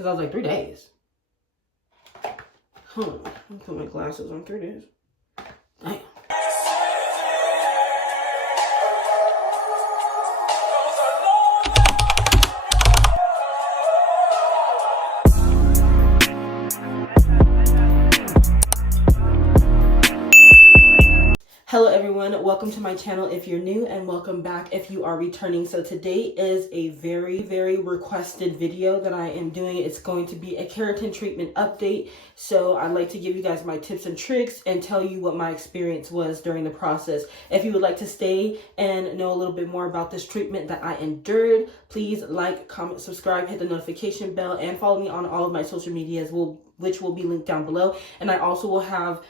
Because I was like, 3 days. Hold on. Let me put my glasses on. 3 days. Damn. Hello everyone, welcome to my channel if you're new, and welcome back if you are returning. So today is a very requested video that I am doing. It's going to be a keratin treatment update. So I'd like to give you guys my tips and tricks and tell you what my experience was during the process. If you would like to stay and know a little bit more about this treatment that I endured, please like, comment, subscribe, hit the notification bell, and follow me on all of my social medias, which will be linked down below. And I also will have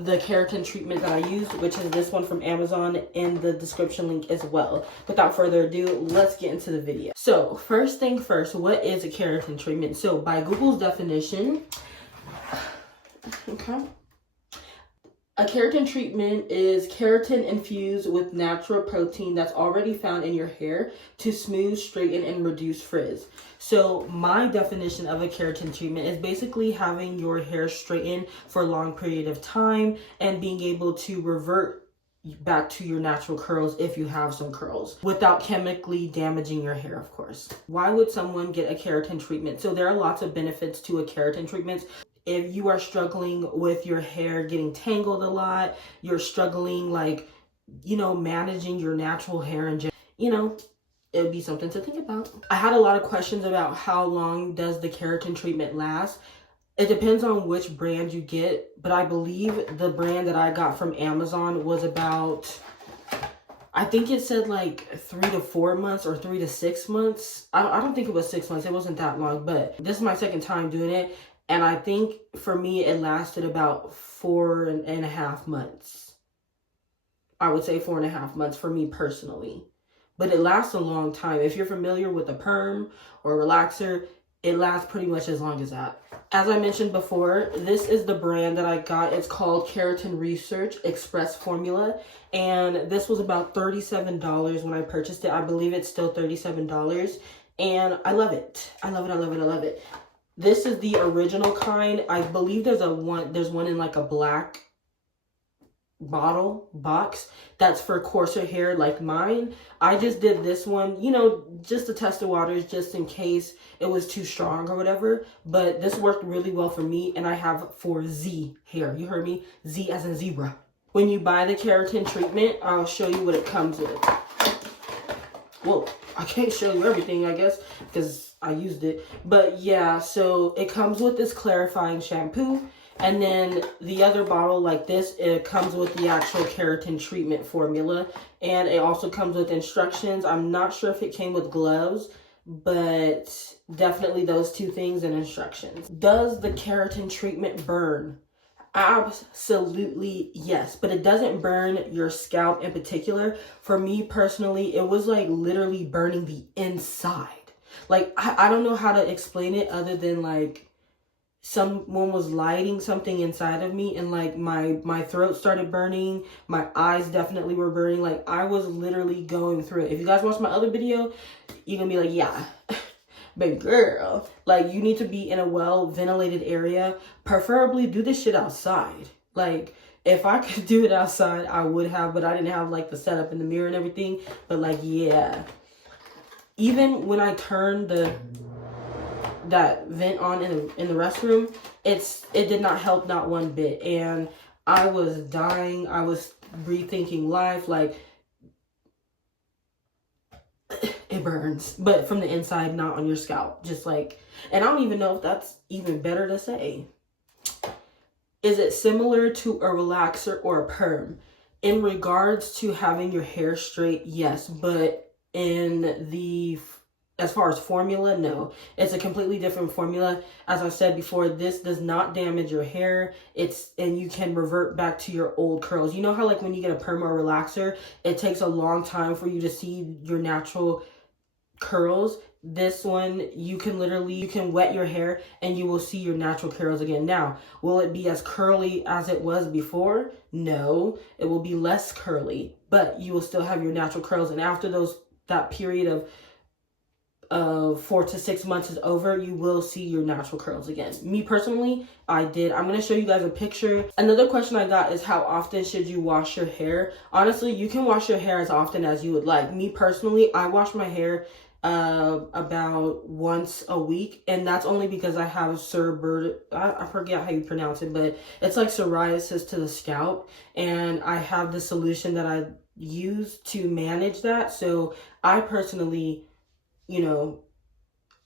the keratin treatment that I used, which is this one from Amazon, in the description link as well. Without further ado, let's get into the video. So first thing first, what is a keratin treatment? So by Google's definition, okay, a keratin treatment is keratin infused with natural protein that's already found in your hair to smooth, straighten, and reduce frizz. So my definition of a keratin treatment is basically having your hair straighten for a long period of time and being able to revert back to your natural curls if you have some curls without chemically damaging your hair, of course. Why would someone get a keratin treatment? So there are lots of benefits to a keratin treatment. If you are struggling with your hair getting tangled a lot, you're struggling managing your natural hair and it would be something to think about. I had a lot of questions about how long does the keratin treatment last. It depends on which brand you get, but I believe the brand that I got from Amazon was about, I think it said like 3 to 4 months or 3 to 6 months. I don't think it was 6 months. It wasn't that long, but this is my second time doing it. And I think for me, it lasted about 4.5 months. I would say 4.5 months for me personally. But it lasts a long time. If you're familiar with a perm or a relaxer, it lasts pretty much as long as that. As I mentioned before, this is the brand that I got. It's called Keratin Research Express Formula. And this was about $37 when I purchased it. I believe it's still $37. And I love it. I love it. This is the original kind. I believe there's one in like a black box that's for coarser hair like mine. I just did this one, just to test the waters, just in case it was too strong or whatever. But this worked really well for me, and I have for Z hair. You heard me? Z as in zebra. When you buy the keratin treatment, I'll show you what it comes with. Whoa, I can't show you everything, I guess, because I used it. But yeah, so it comes with this clarifying shampoo. And then the other bottle like this, it comes with the actual keratin treatment formula. And it also comes with instructions. I'm not sure if it came with gloves, but definitely those two things and instructions. Does the keratin treatment burn? Absolutely yes, but it doesn't burn your scalp in particular. For me personally, it was like literally burning the inside. Like, I don't know how to explain it other than like someone was lighting something inside of me, and like my throat started burning, my eyes definitely were burning. Like, I was literally going through it. If you guys watch my other video, you're gonna be like, yeah, baby girl, like, you need to be in a well ventilated area. Preferably do this shit outside. Like, if I could do it outside, I would have, but I didn't have like the setup in the mirror and everything. But like, yeah, even when I turned that vent on in the restroom, it did not help, not one bit. And I was dying. I was rethinking life. Like, it burns, but from the inside, not on your scalp. Just like, and I don't even know if that's even better to say. Is it similar to a relaxer or a perm? In regards to having your hair straight, yes, but as far as formula, no. It's a completely different formula. As I said before, this does not damage your hair. And you can revert back to your old curls. You know how like when you get a perm or relaxer, it takes a long time for you to see your natural curls? This one, you can wet your hair and you will see your natural curls again. Now, will it be as curly as it was before? No, it will be less curly, but you will still have your natural curls. And after that period of of 4 to 6 months is over, you will see your natural curls again. Me personally, I did. I'm going to show you guys a picture. Another question I got is how often should you wash your hair? Honestly, you can wash your hair as often as you would like. Me personally, I wash my hair about once a week, and that's only because I have I forget how you pronounce it, but it's like psoriasis to the scalp, and I have the solution that I use to manage that. So I personally, you know,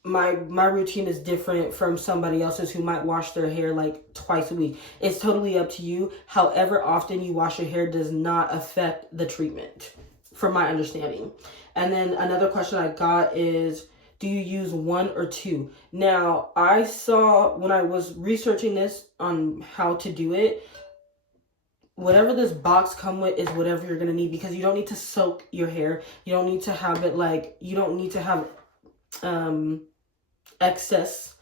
my routine is different from somebody else's who might wash their hair like twice a week. It's totally up to you. However often you wash your hair does not affect the treatment, from my understanding. And then another question I got is, do you use 1 or 2? Now, I saw when I was researching this on how to do it, whatever this box come with is whatever you're gonna need, because you don't need to soak your hair. You don't need to have it like, you don't need to have excess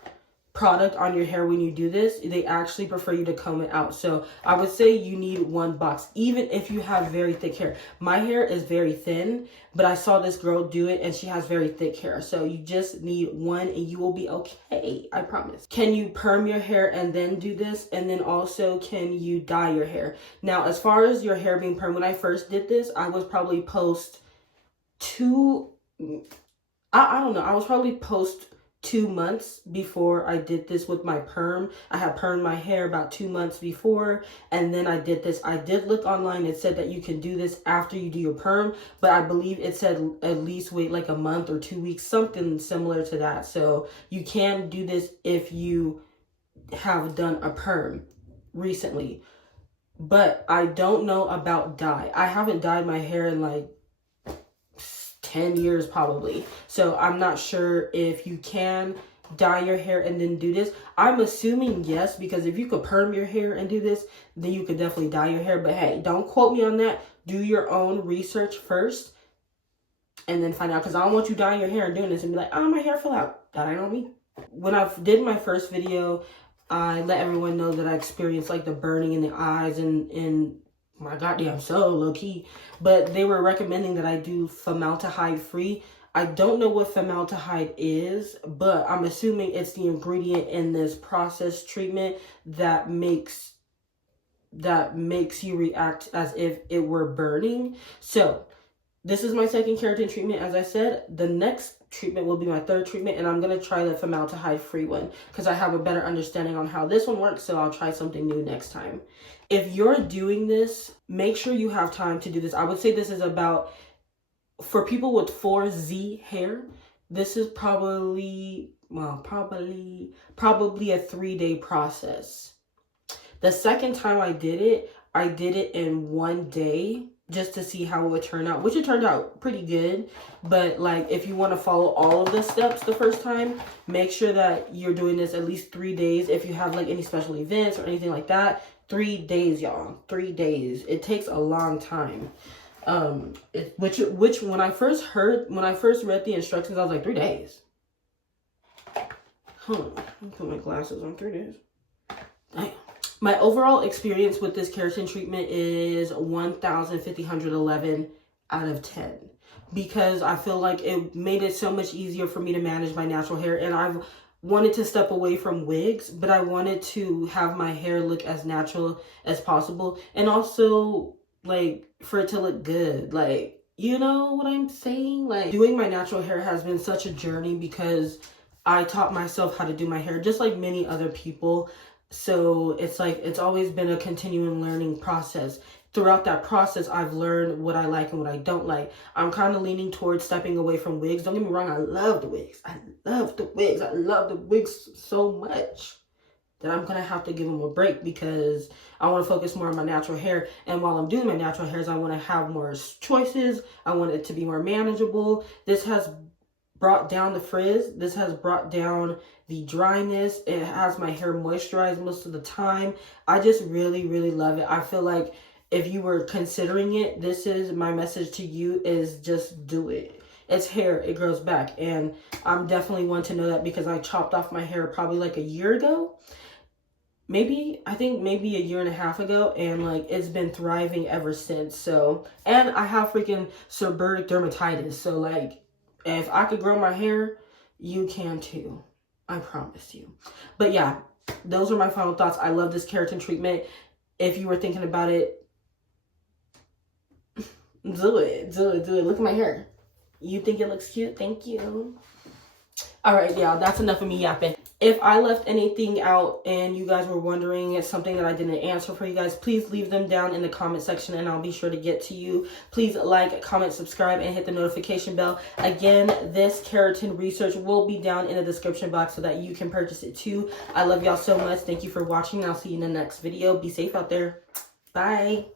product on your hair when you do this. They actually prefer you to comb it out. So I would say you need 1 box, even if you have very thick hair. My hair is very thin, but I saw this girl do it and she has very thick hair. So you just need 1 and you will be okay, I promise. Can you perm your hair and then do this? And then also, can you dye your hair? Now, as far as your hair being perm, when I first did this, I was probably post 2, I don't know, I was probably post 2 months before I did this with my perm. I had permed my hair about 2 months before, and then I did this. I did look online. It said that you can do this after you do your perm, but I believe it said at least wait like a month or 2 weeks, something similar to that. So you can do this if you have done a perm recently. But I don't know about dye. I haven't dyed my hair in like 10 years probably. So I'm not sure if you can dye your hair and then do this. I'm assuming yes, because if you could perm your hair and do this, then you could definitely dye your hair. But hey, don't quote me on that. Do your own research first and then find out, because I don't want you dyeing your hair and doing this and be like, oh, my hair fell out. That ain't on me. When I did my first video, I let everyone know that I experienced like the burning in the eyes and my goddamn so low key, but they were recommending that I do formaldehyde free. I don't know what formaldehyde is, but I'm assuming it's the ingredient in this process treatment that makes you react as if it were burning. So this is my second keratin treatment. As I said, the next treatment will be my 3rd treatment, and I'm going to try the formaldehyde free one because I have a better understanding on how this one works, so I'll try something new next time. If you're doing this, make sure you have time to do this. I would say this is about, for people with 4Z hair, this is probably a 3-day process. The second time I did it in 1 day just to see how it would turn out, which it turned out pretty good. But like, if you want to follow all of the steps the first time, make sure that you're doing this at least 3 days. If you have like any special events or anything like that, 3 days, y'all. 3 days. It takes a long time. Which when I first read the instructions, I was like, 3 days. Let me put my glasses on. 3 days. Damn. My overall experience with this keratin treatment is 1,511 out of 10. Because I feel like it made it so much easier for me to manage my natural hair. And I've wanted to step away from wigs, but I wanted to have my hair look as natural as possible. And also, like, for it to look good. Like, you know what I'm saying? Like, doing my natural hair has been such a journey because I taught myself how to do my hair just like many other people. So it's like, it's always been a continuing learning process. Throughout that process, I've learned what I like and what I don't like. I'm kind of leaning towards stepping away from wigs. Don't get me wrong, I love the wigs. I love the wigs. I love the wigs so much that I'm going to have to give them a break because I want to focus more on my natural hair. And while I'm doing my natural hairs, I want to have more choices. I want it to be more manageable. This has brought down the frizz. This has brought down the dryness. It has my hair moisturized most of the time. I just really, really love it. I feel like if you were considering it, this is my message to you, is just do it. It's hair, it grows back. And I'm definitely one to know that because I chopped off my hair probably like a year ago. I think maybe a year and a half ago, and like it's been thriving ever since. So, and I have freaking seborrheic dermatitis. So like, if I could grow my hair, you can too. I promise you. But yeah, those are my final thoughts. I love this keratin treatment. If you were thinking about it, do it. Look at my hair. You think it looks cute? Thank you. All right, y'all, that's enough of me yapping. If I left anything out and you guys were wondering, it's something that I didn't answer for you guys, please leave them down in the comment section and I'll be sure to get to you. Please like, comment, subscribe, and hit the notification bell. Again, this keratin research will be down in the description box so that you can purchase it too. I love y'all so much. Thank you for watching. I'll see you in the next video. Be safe out there. Bye.